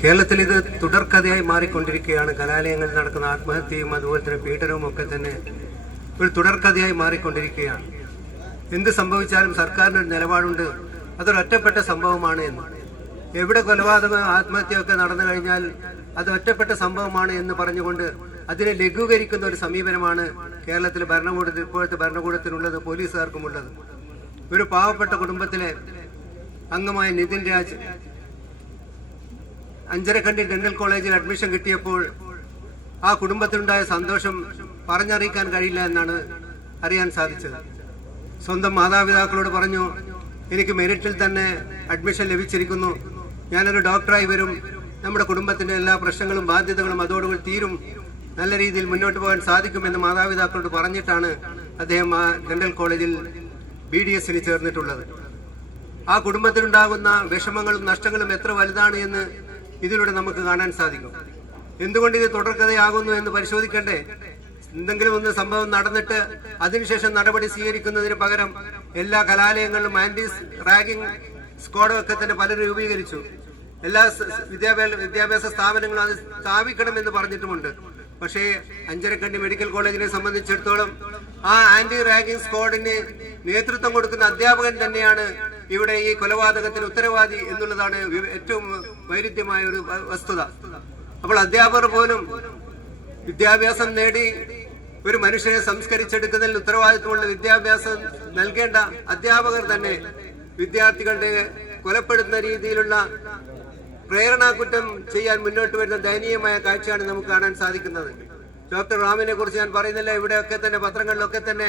കേരളത്തിൽ ഇത് തുടർക്കഥയായി മാറിക്കൊണ്ടിരിക്കുകയാണ്. കലാലയങ്ങളിൽ നടക്കുന്ന ആത്മഹത്യയും അതുപോലെ തന്നെ പീഡനവും ഒക്കെ തന്നെ ഒരു തുടർക്കഥയായി മാറിക്കൊണ്ടിരിക്കുകയാണ്. എന്ത് സംഭവിച്ചാലും സർക്കാരിന് ഒരു നിലപാടുണ്ട്, അതൊരൊറ്റപ്പെട്ട സംഭവമാണ് എന്ന്. എവിടെ കൊലപാതകം ആത്മഹത്യയൊക്കെ നടന്നു കഴിഞ്ഞാൽ അത് ഒറ്റപ്പെട്ട സംഭവമാണ് എന്ന് പറഞ്ഞുകൊണ്ട് അതിനെ ലഘൂകരിക്കുന്ന ഒരു സമീപനമാണ് കേരളത്തിലെ ഇപ്പോഴത്തെ ഭരണകൂടത്തിനുള്ളത്, പോലീസുകാർക്കുമുള്ളത്. ഒരു പാവപ്പെട്ട കുടുംബത്തിലെ അംഗമായ നിതിൻ രാജ് അഞ്ചരക്കണ്ടി ഡെന്റൽ കോളേജിൽ അഡ്മിഷൻ കിട്ടിയപ്പോൾ ആ കുടുംബത്തിനുണ്ടായ സന്തോഷം പറഞ്ഞറിയിക്കാൻ കഴിയില്ല എന്നാണ് അറിയാൻ സാധിച്ചത്. സ്വന്തം മാതാപിതാക്കളോട് പറഞ്ഞു, എനിക്ക് മെറിറ്റിൽ തന്നെ അഡ്മിഷൻ ലഭിച്ചിരിക്കുന്നു, ഞാനൊരു ഡോക്ടറായി വരും, നമ്മുടെ കുടുംബത്തിന്റെ എല്ലാ പ്രശ്നങ്ങളും ബാധ്യതകളും അതോടുകൂടി തീരും, നല്ല രീതിയിൽ മുന്നോട്ട് പോകാൻ സാധിക്കുമെന്ന് മാതാപിതാക്കളോട് പറഞ്ഞിട്ടാണ് അദ്ദേഹം ആ ഡെന്റൽ കോളേജിൽ BDSന് ചേർന്നിട്ടുള്ളത്. ആ കുടുംബത്തിനുണ്ടാകുന്ന വിഷമങ്ങളും നഷ്ടങ്ങളും എത്ര വലുതാണ് എന്ന് ഇതിലൂടെ നമുക്ക് കാണാൻ സാധിക്കും. എന്തുകൊണ്ട് ഇത് തുടർക്കഥയാകുന്നു എന്ന് പരിശോധിക്കണ്ടേ? എന്തെങ്കിലും ഒന്ന് സംഭവം നടന്നിട്ട് അതിനുശേഷം നടപടി സ്വീകരിക്കുന്നതിന് പകരം എല്ലാ കലാലയങ്ങളിലും ആന്റി റാഗിംഗ് സ്ക്വാഡൊക്കെ തന്നെ പലരും രൂപീകരിച്ചു. എല്ലാ വിദ്യാഭ്യാസ സ്ഥാപനങ്ങളും അത് സ്ഥാപിക്കണമെന്ന് പറഞ്ഞിട്ടുമുണ്ട്. പക്ഷേ അഞ്ചരക്കണ്ടി മെഡിക്കൽ കോളേജിനെ സംബന്ധിച്ചിടത്തോളം ആ ആന്റി റാഗിംഗ് സ്ക്വാഡിന് നേതൃത്വം കൊടുക്കുന്ന അധ്യാപകൻ തന്നെയാണ് ഇവിടെ ഈ കൊലപാതകത്തിന് ഉത്തരവാദി എന്നുള്ളതാണ് ഏറ്റവും വൈരുദ്ധ്യമായ ഒരു വസ്തുത. അപ്പോൾ അധ്യാപകർ പോലും വിദ്യാഭ്യാസം നേടി ഒരു മനുഷ്യനെ സംസ്കരിച്ചെടുക്കുന്നതിൽ ഉത്തരവാദിത്വമുള്ള വിദ്യാഭ്യാസം നൽകേണ്ട അധ്യാപകർ തന്നെ വിദ്യാർത്ഥികളുടെ കൊലപ്പെടുത്തുന്ന രീതിയിലുള്ള പ്രേരണാകുറ്റം ചെയ്യാൻ മുന്നോട്ട് വരുന്ന ദയനീയമായ കാഴ്ചയാണ് നമുക്ക് കാണാൻ സാധിക്കുന്നത്. ഡോക്ടർ റാമിനെ കുറിച്ച് ഞാൻ പറയുന്നില്ല, ഇവിടെയൊക്കെ തന്നെ പത്രങ്ങളിലൊക്കെ തന്നെ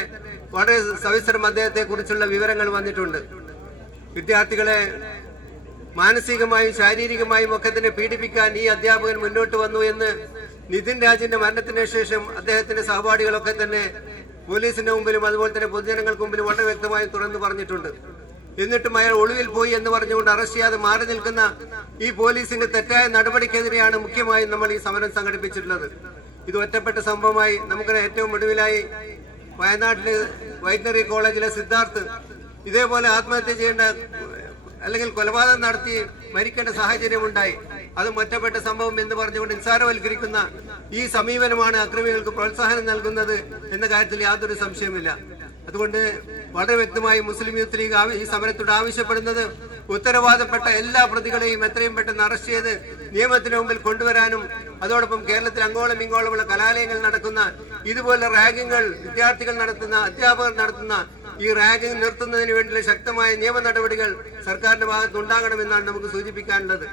വളരെ സവിസ്തരം അദ്ദേഹത്തെ കുറിച്ചുള്ള വിവരങ്ങൾ വന്നിട്ടുണ്ട്. വിദ്യാർത്ഥികളെ മാനസികമായും ശാരീരികമായും ഒക്കെ തന്നെ പീഡിപ്പിക്കാൻ ഈ അധ്യാപകൻ മുന്നോട്ട് വന്നു എന്ന് നിതിൻ രാജിന്റെ മരണത്തിന് ശേഷം അദ്ദേഹത്തിന്റെ സഹപാഠികളൊക്കെ തന്നെ പോലീസിന്റെ മുമ്പിലും അതുപോലെ തന്നെ പൊതുജനങ്ങൾക്ക് മുമ്പിലും വളരെ വ്യക്തമായി തുറന്നു പറഞ്ഞിട്ടുണ്ട്. എന്നിട്ടും അയാൾ ഒളിവിൽ പോയി എന്ന് പറഞ്ഞുകൊണ്ട് അറസ്റ്റ് ചെയ്യാതെ മാറി നിൽക്കുന്ന ഈ പോലീസിന്റെ തെറ്റായ നടപടിക്കെതിരെയാണ് മുഖ്യമായും നമ്മൾ ഈ സമരം സംഘടിപ്പിച്ചിട്ടുള്ളത്. ഇത് ഒറ്റപ്പെട്ട സംഭവമായി നമുക്ക് ഏറ്റവും ഒടുവിലായി വയനാട്ടിലെ വൈദ്യറി കോളേജിലെ സിദ്ധാർത്ഥ് ഇതേപോലെ ആത്മഹത്യ ചെയ്യേണ്ട അല്ലെങ്കിൽ കൊലപാതകം നടത്തി മരിക്കേണ്ട സാഹചര്യം ഉണ്ടായി. അതും ഒറ്റപ്പെട്ട സംഭവം എന്ന് പറഞ്ഞുകൊണ്ട് നിസ്സാരവൽക്കരിക്കുന്ന ഈ സമീപനമാണ് അക്രമികൾക്ക് പ്രോത്സാഹനം നൽകുന്നത് എന്ന കാര്യത്തിൽ യാതൊരു സംശയമില്ല. അതുകൊണ്ട് വളരെ വ്യക്തമായി മുസ്ലിം യൂത്ത് ലീഗ് ഈ സമരത്തോട് ആവശ്യപ്പെടുന്നത് ഉത്തരവാദപ്പെട്ട എല്ലാ പ്രതികളെയും എത്രയും പെട്ടെന്ന് അറസ്റ്റ് ചെയ്ത് നിയമത്തിന് മുമ്പിൽ കൊണ്ടുവരാനും അതോടൊപ്പം കേരളത്തിൽ അങ്ങോളം ഇങ്ങോളമുള്ള കലാലയങ്ങൾ നടക്കുന്ന ഇതുപോലെ റാഗിങ്ങൾ വിദ്യാർത്ഥികൾ നടത്തുന്ന അധ്യാപകർ നടത്തുന്ന ഈ റാഗിംഗ് നിർത്തുന്നതിന് വേണ്ടിയുള്ള ശക്തമായ നിയമ നടപടികൾ സർക്കാരിന്റെ ഭാഗത്ത് ഉണ്ടാകണമെന്നാണ് നമുക്ക് സൂചിപ്പിക്കാനുള്ളത്.